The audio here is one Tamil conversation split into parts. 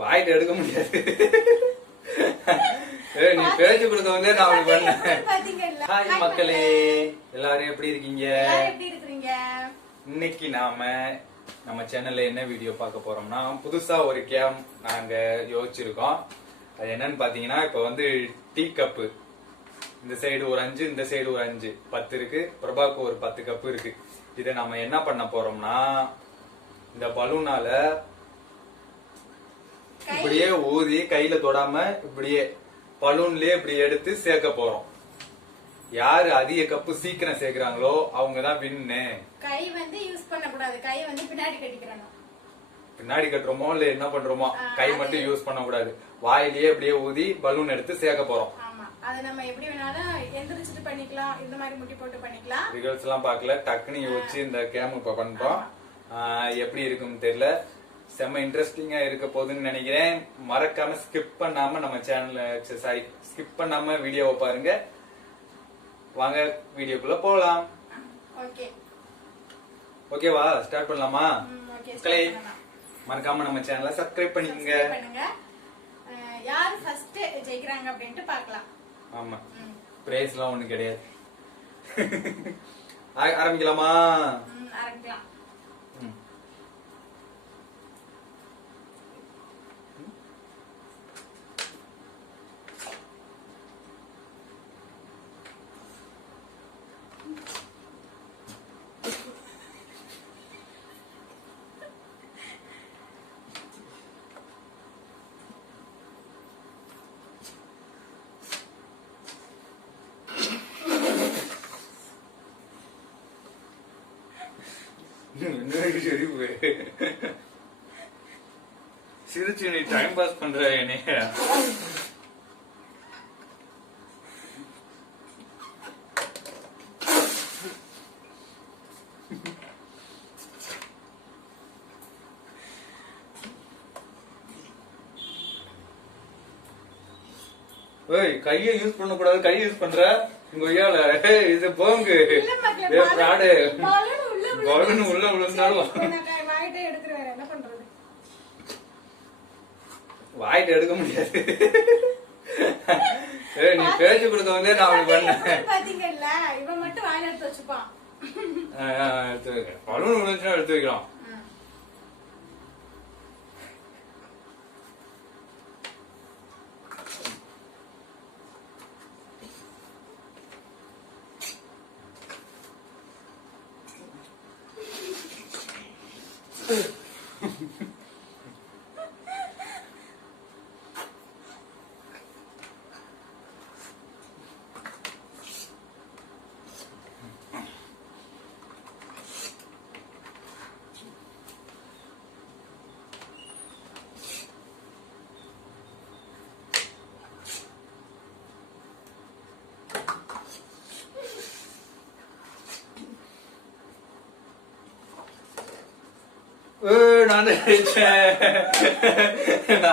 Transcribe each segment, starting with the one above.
வாயிட்டு எடுக்க முடியாது. நீ பேச்சு கொடுக்க வந்து நான் அப்படி பண்ணேன். ஹாய் மக்களே, எல்லாரும் எப்படி இருக்கீங்க? இன்னைக்கு நம்ம சேனல்ல என்ன வீடியோ பார்க்க போறோம்னா, புதுசா ஒரு கேம் நாங்க யோசிச்சிருக்கோம். அது என்னன்னு பாத்தீங்கன்னா, இப்ப வந்து டீ கப்பு இந்த சைடு ஒரு 5, இந்த சைடு ஒரு 5, 10 இருக்கு. பிரபாக்கு ஒரு 10 கப்பு இருக்கு. இதை நம்ம என்ன பண்ண போறோம்னா, இந்த பலூனால இப்படியே ஊதி கையில தொடாம இப்படியே பலூன்லயே இப்படி எடுத்து சேர்க்க போறோம். யாரு அதிக கப்பு சீக்கிரம் சேர்க்கிறாங்களோ அவங்கதான் வின்னு. கை வந்து யூஸ் பண்ண கூடாது. கை வந்து பின்னாடி கட்டிக்கறணும். பின்னாடி கட்டுறோமோ இல்ல என்ன பண்றோமோ, கை மட்டும் யூஸ் பண்ண கூடாது. வாயிலேயே அப்படியே ஊதி பலூன் எடுத்து சேர்க்க போறோம். ஆமா, அத நம்ம எப்படி வேணாலும் எந்திரிச்சிட்டு பண்ணிக்கலாம், இந்த மாதிரி முட்டி போட்டு பண்ணிக்கலாம். ரிகல்ஸ் எல்லாம் பார்க்கல, டக்குனு யோசிச்சு இந்த கேம் இப்ப பண்றோம். எப்படி இருக்குன்னு தெரியல. செம்ம இன்ட்ரெஸ்டிங்கா இருக்க போகுதுன்னு நினைக்கிறேன். மறக்காம ஸ்கிப் பண்ணாம நம்ம சேனல்ல ஸ்கிப் பண்ணாம வீடியோவை பாருங்க. வாங்க வீடியோக்குள்ள போலாம். ஓகே, ஓகேவா? ஸ்டார்ட் பண்ணலாமா? ஓகே. மறக்காம நம்ம சேனலை சப்ஸ்கிரைப் பண்ணிக்கங்க. யார் ஃபர்ஸ்ட் ஜெயிக்கறாங்க அப்படினு பார்க்கலாம். ஆமா, பிரைஸ்லாம் ஒண்ணு கிடையாது. ஆரம்பிக்கலாமா? ஆரம்பிக்கலாம். சிரிச்சு நீ டைம் பாஸ் பண்ற என்னைய. கைய யூஸ் பண்ண கூடாது. கை யூஸ் பண்ற உங்க ஐயால இது போங்கு பலூன் உள்ள விழுந்தாலும் வாயிட்டு எடுக்க முடியாது. நீ பேச்சு கொடுக்க வந்து நான் அப்படி பண்ணேன். பாத்தீங்கல்ல, இவன் மட்டும் வாயில எடுத்து வச்சுப்பான். எடுத்து வைக்கிறேன். பலூன் விழுந்துச்சுன்னா எடுத்து வைக்கலாம்.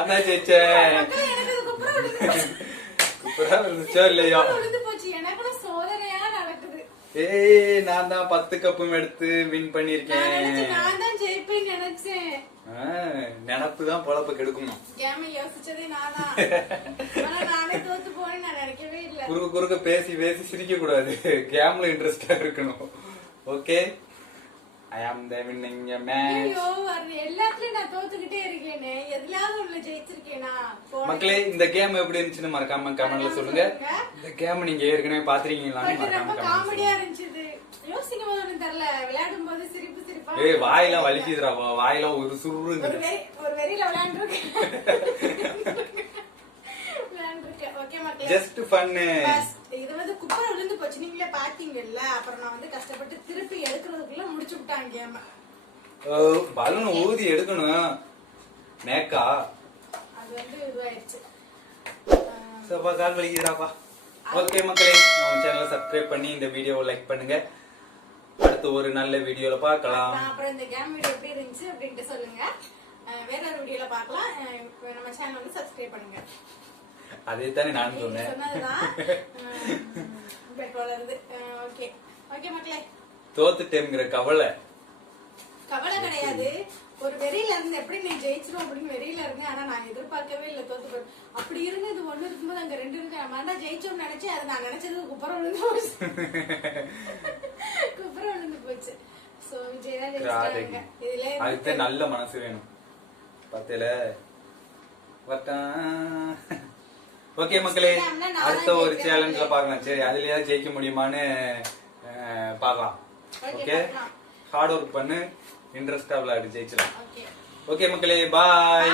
நான் ஜெயிச்சேன். இல்லையா? நான் தான் 10 கப்பும் எடுத்து வின் பண்ணிருக்கேன். நினப்பு தான் பொழப்ப கெடுக்கணும். குறுக்க குறுக்க பேசி பேசி சிரிக்க கூடாது. கேம்ல இன்ட்ரெஸ்டா இருக்கணும். Okay, I am the winning match. எல்லாத்துலயும் நான் தோத்துக்கிட்டே இருக்கேனே, எதுலயாவது உள்ள ஜெயிச்சிருக்கேனா? மக்களே, இந்த கேம் எப்படி இருந்துச்சுன்னு மறக்காம கமெண்ட்ல சொல்லுங்க. இந்த கேம் நீங்க ஏற்கனவே பாத்துறீங்களான்னு மறக்காம கமெண்ட். காமெடியா இருந்துச்சு. யோசிக்கும் போது ஒண்ணும் தெரியல, விளையாடும் போது சிரிப்பு சிரிப்பா. வாயெல்லாம் வலிக்குதுடா, வாயெல்லாம் ஒரு சுருங்க. ஒரு வெறியில விளையாண்டுருக்கேன். ஓகே மக்களே, ஜஸ்ட் ஃபன். இது வந்து குப்பரை விழுந்து போச்சு, நீங்களே பாத்தீங்கல்ல. அப்புறம் நான் வந்து கஷ்டப்பட்டு திருப்பி எடுக்கிறதுக்குள்ள முடிச்சு விட்டாங்க கேம். பலூன் ஊதி எடுக்கணும் நேக்கா, அது வந்து இதுவாயிருச்சு. சப்பா கால் வலிக்குதுடாப்பா. ஓகே மக்களே, நம்ம சேனலை சப்ஸ்கிரைப் பண்ணி இந்த வீடியோவை லைக் பண்ணுங்க. அடுத்து ஒரு நல்ல வீடியோல பார்க்கலாம். அப்புறம் இந்த கேம் வீடியோ எப்படி இருந்துச்சு அப்படின்ட்டு சொல்லுங்க. வேற ஒரு வீடியோல பார்க்கலாம். நம்ம சேனல் வந்து சப்ஸ்கிரைப் பண்ணுங்க. அதே தானே நான் சொன்னேன். ஓகே ஓகே மக்களே, தோத்துட்டேங்கிற கவலை கவலை கிடையாது. ஒரு வெறியில இருந்து எப்படி நீ ஜெயிச்சிரும் அப்படின்னு வெறியில இருந்தேன். ஆனா நான் எதிர்பார்க்கவே இல்ல தோத்து போய். அப்படி இருந்து இது ஒண்ணு இருக்கும்போது அங்க 2 இருக்கு. வேண்டா ஜெயிச்சோம்னு நினைச்சேன். அது நான் நினைச்சது குப்புறம் விழுந்து போச்சு. குப்புறம் விழுந்து போச்சு. சோ விஜய் தான் ஜெயிச்சிட்டாங்க. இதுல அதுக்கு நல்ல மனசு வேணும். பாத்தேல ஓகே மக்களே, அடுத்த ஒரு சேலஞ்ச்ல பாக்கலாம். சரி, அதுலயா ஜெயிக்க முடியுமான்னு பாக்கலாம். ஓகே, ஹார்ட் ஒர்க் பண்ணு, இன்ட்ரெஸ்டா விளையாடு, ஜெயிச்சலாம். ஓகே மக்களே, பாய்.